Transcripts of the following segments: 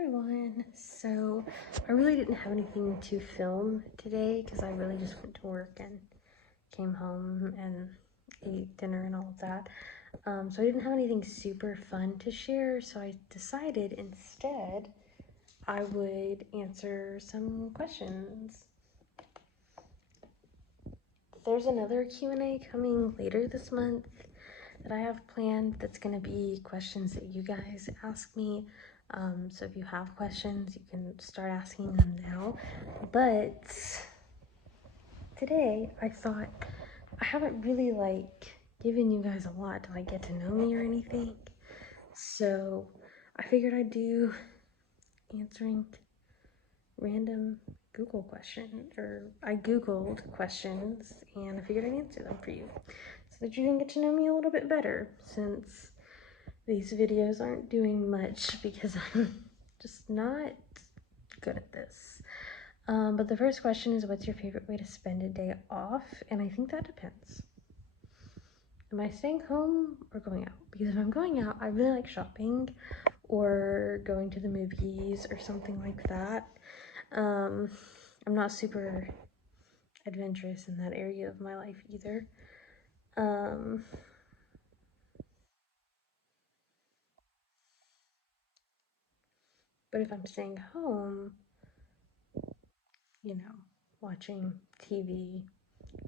everyone. So I really didn't have anything to film today because I really just went to work and came home and ate dinner and all of that. So I didn't have anything super fun to share, so I decided instead I would answer some questions. There's another Q&A coming later this month that I have planned that's going to be questions that you guys ask me. So if you have questions, you can start asking them now. But today I thought I haven't really given you guys a lot to get to know me or anything. So I figured I'd do answering random Google questions, or I Googled questions and I figured I'd answer them for you so that you can get to know me a little bit better, since these videos aren't doing much because I'm just not good at this. But the first question is, what's your favorite way to spend a day off? And I think that depends. Am I staying home or going out? Because if I'm going out, I really like shopping or going to the movies or something like that. I'm not super adventurous in that area of my life either. But if I'm staying home, watching TV,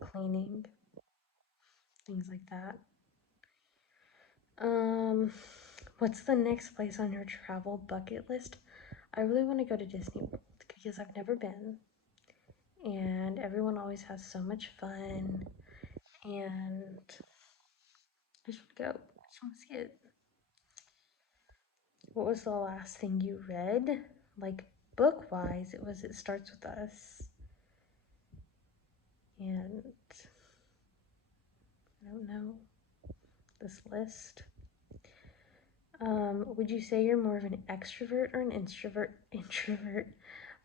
cleaning, things like that. What's the next place on your travel bucket list? I really want to go to Disney World because I've never been, and everyone always has so much fun, and I just want to go. I just want to see it. What was the last thing you read? Book-wise, It Starts With Us. And I don't know this list. Would you say you're more of an extrovert or an introvert?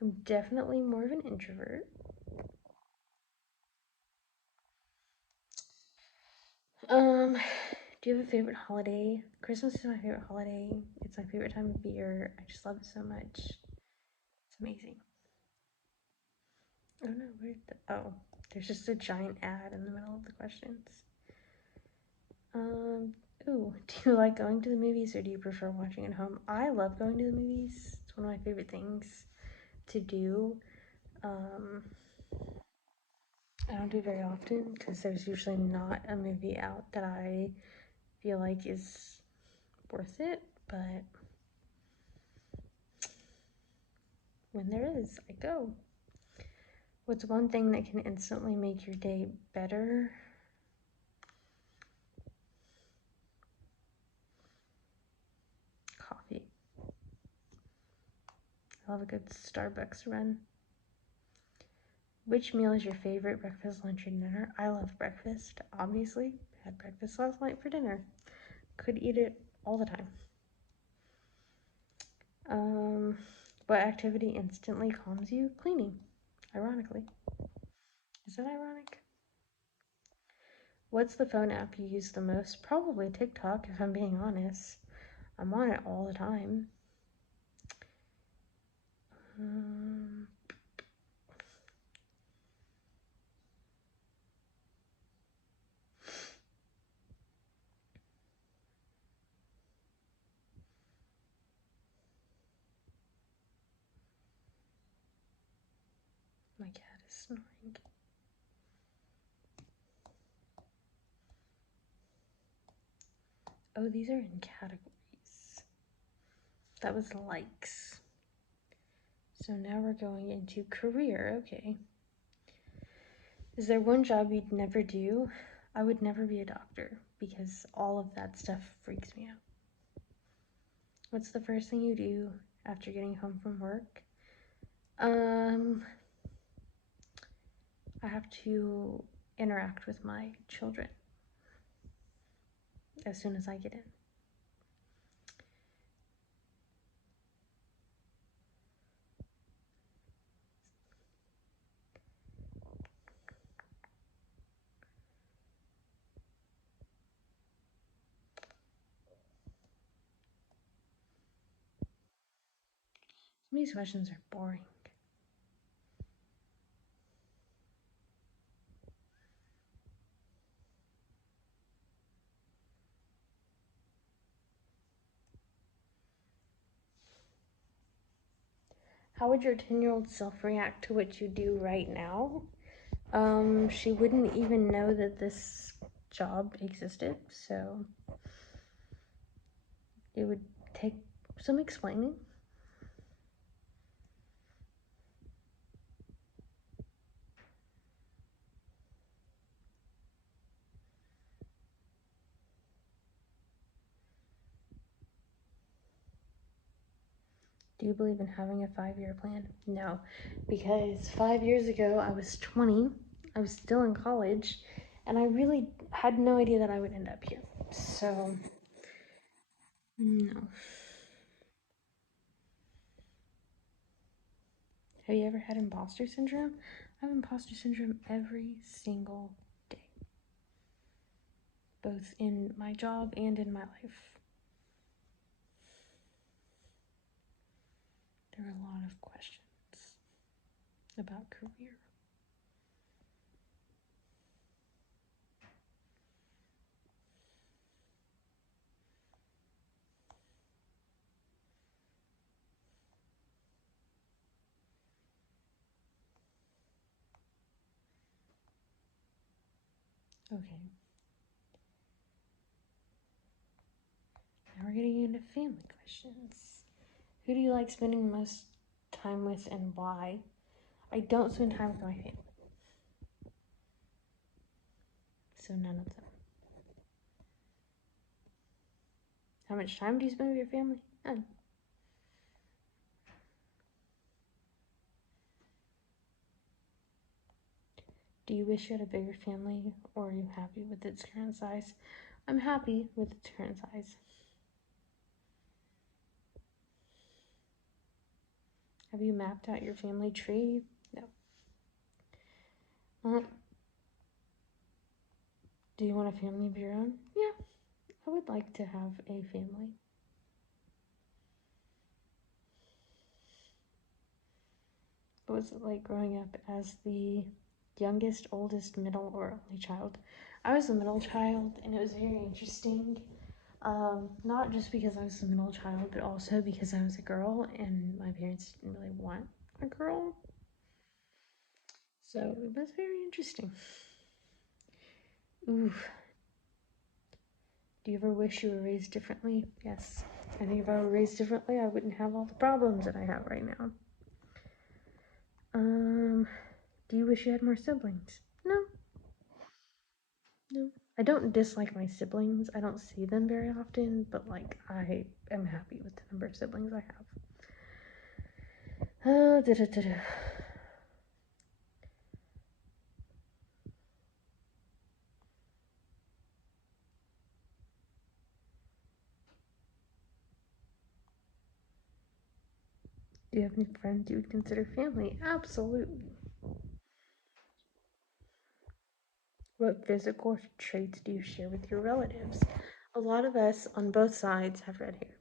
I'm definitely more of an introvert. Do you have a favorite holiday? Christmas is my favorite holiday. It's my favorite time of year. I just love it so much. It's amazing. Oh no, oh, there's just a giant ad in the middle of the questions. Ooh, do you like going to the movies or do you prefer watching at home? I love going to the movies. It's one of my favorite things to do. I don't do it very often because there's usually not a movie out that I feel like is worth it, but when there is, I go. What's one thing that can instantly make your day better? Coffee. I love a good Starbucks run. Which meal is your favorite? Breakfast, lunch, or dinner? I love breakfast, obviously. Had breakfast last night for dinner. Could eat it all the time. What activity instantly calms you? Cleaning, ironically. Is that ironic? What's the phone app you use the most? Probably TikTok, if I'm being honest. I'm on it all the time. My cat is snoring. Oh, these are in categories. That was likes. So now we're going into career. Okay. Is there one job you'd never do? I would never be a doctor because all of that stuff freaks me out. What's the first thing you do after getting home from work? I have to interact with my children as soon as I get in. Some of these questions are boring. How would your 10-year-old self react to what you do right now? She wouldn't even know that this job existed, so it would take some explaining. Do you believe in having a 5-year plan? No, because 5 years ago I was 20, I was still in college, and I really had no idea that I would end up here. So, no. Have you ever had imposter syndrome? I have imposter syndrome every single day, both in my job and in my life. There are a lot of questions about career. Okay. Now we're getting into family questions. Who do you like spending the most time with and why? I don't spend time with my family. So none of them. How much time do you spend with your family? None. Do you wish you had a bigger family, or are you happy with its current size? I'm happy with its current size. Have you mapped out your family tree? No. Do you want a family of your own? Yeah, I would like to have a family. What was it like growing up as the youngest, oldest, middle, or only child? I was the middle child, and it was very interesting. Not just because I was the middle child, but also because I was a girl, and my parents didn't really want a girl. So it was very interesting. Ooh. Do you ever wish you were raised differently? Yes. I think if I were raised differently, I wouldn't have all the problems that I have right now. Do you wish you had more siblings? No. No. I don't dislike my siblings. I don't see them very often, but like I am happy with the number of siblings I have. Do you have any friends you would consider family? Absolutely. What physical traits do you share with your relatives? A lot of us on both sides have red hair.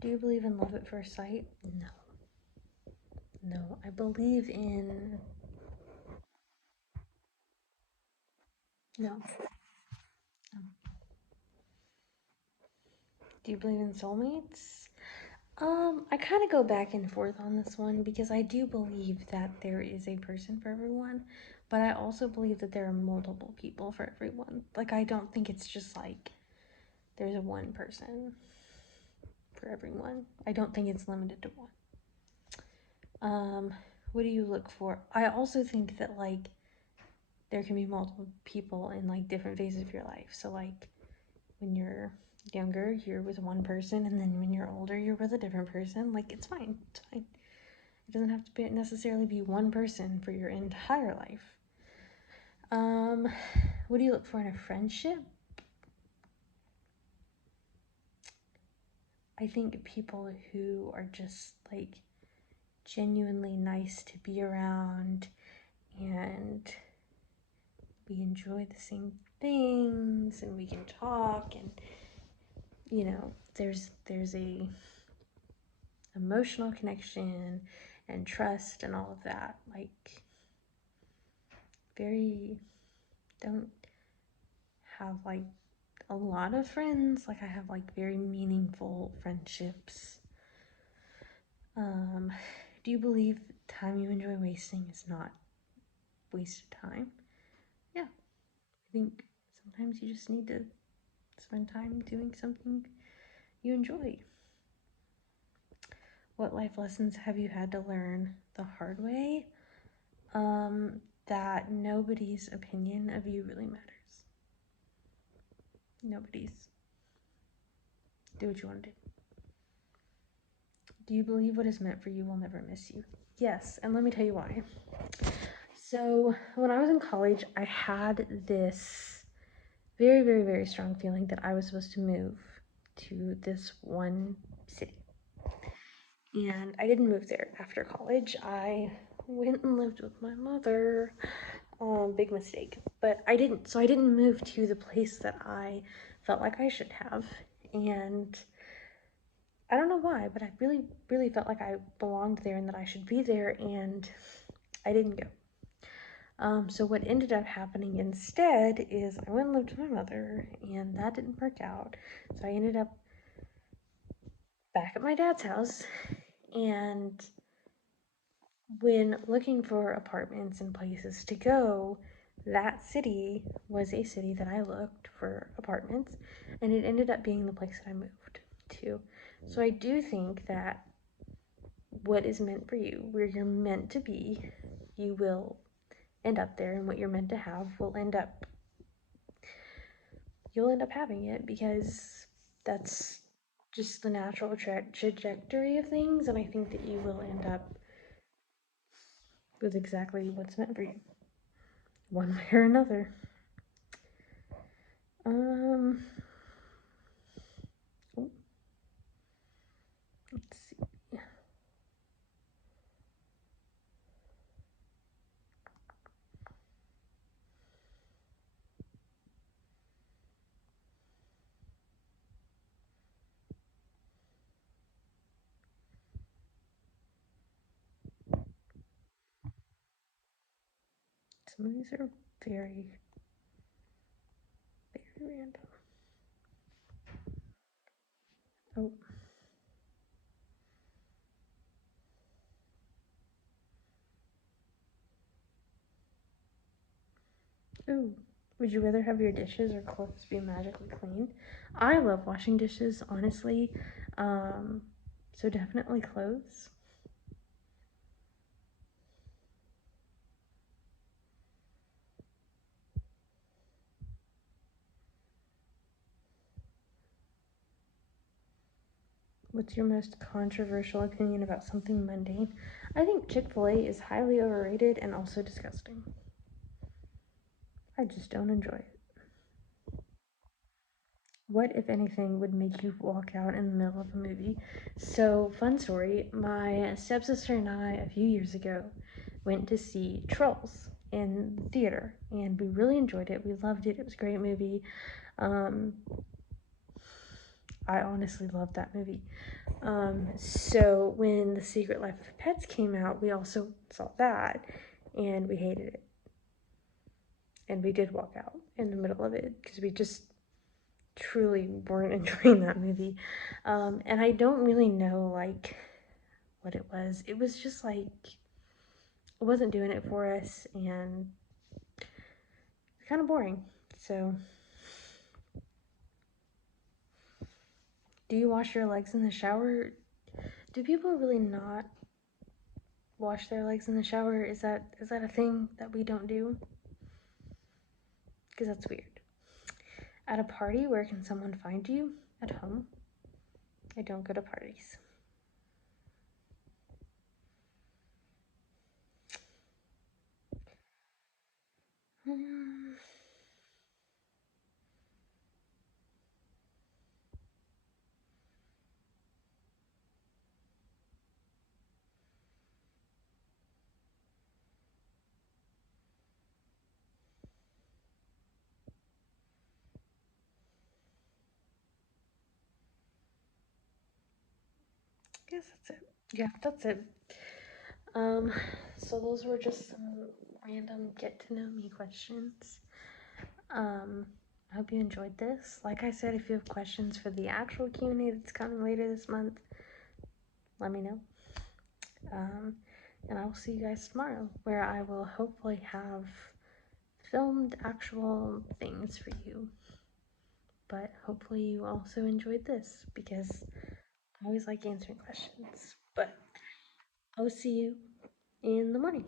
Do you believe in love at first sight? No. No, I believe in... No. Do you believe in soulmates? I kind of go back and forth on this one because I do believe that there is a person for everyone, but I also believe that there are multiple people for everyone. Like, I don't think it's just like there's a one person for everyone. I don't think it's limited to one. What do you look for? I also think that like there can be multiple people in like different phases of your life. So like when you're younger, you're with one person, and then when you're older, you're with a different person. Like it's fine. It's fine. It doesn't have to necessarily be one person for your entire life. What do you look for in a friendship? I think people who are just like genuinely nice to be around and we enjoy the same things and we can talk and there's a emotional connection and trust and all of that. Like, very don't have like a lot of friends. Like, I have like very meaningful friendships. Do you believe time you enjoy wasting is not wasted time? Yeah, I think sometimes you just need to spend time doing something you enjoy. What life lessons have you had to learn the hard way? That nobody's opinion of you really matters. Nobody's. Do what you want to do. Do you believe what is meant for you will never miss you? Yes, and let me tell you why. So, when I was in college, I had this very, very, very strong feeling that I was supposed to move to this one city. And I didn't move there after college. I went and lived with my mother. Big mistake. But I didn't. So I didn't move to the place that I felt like I should have. And I don't know why, but I really, really felt like I belonged there and that I should be there, and I didn't go. So what ended up happening instead is I went and lived with my mother, and that didn't work out. So I ended up back at my dad's house, and when looking for apartments and places to go, that city was a city that I looked for apartments, and it ended up being the place that I moved to. So I do think that what is meant for you, where you're meant to be, you will end up there, and what you're meant to have you'll end up having it, because that's just the natural trajectory of things, and I think that you will end up with exactly what's meant for you, one way or another. Let's see. Some of these are very, very random. Oh. Ooh. Would you rather have your dishes or clothes be magically clean? I love washing dishes, honestly. So definitely clothes. What's your most controversial opinion about something mundane? I think Chick-fil-A is highly overrated and also disgusting. I just don't enjoy it. What, if anything, would make you walk out in the middle of a movie? So, fun story, my stepsister and I, a few years ago, went to see Trolls in the theater, and we really enjoyed it. We loved it. It was a great movie. I honestly loved that movie. So when The Secret Life of Pets came out, we also saw that, and we hated it. And we did walk out in the middle of it, because we just truly weren't enjoying that movie. And I don't really know, like, what it was. It was just, like, it wasn't doing it for us, and it's kind of boring. So, do you wash your legs in the shower? Do people really not wash their legs in the shower? Is that a thing that we don't do? Because that's weird. At a party, where can someone find you? At home. I don't go to parties. guess that's it. Yeah, that's it. Um, so those were just some random get to know me questions. I hope you enjoyed this. Like I said, if you have questions for the actual Q&A that's coming later this month, let me know. And I will see you guys tomorrow, where I will hopefully have filmed actual things for you. But hopefully you also enjoyed this, because I always like answering questions. But I will see you in the morning.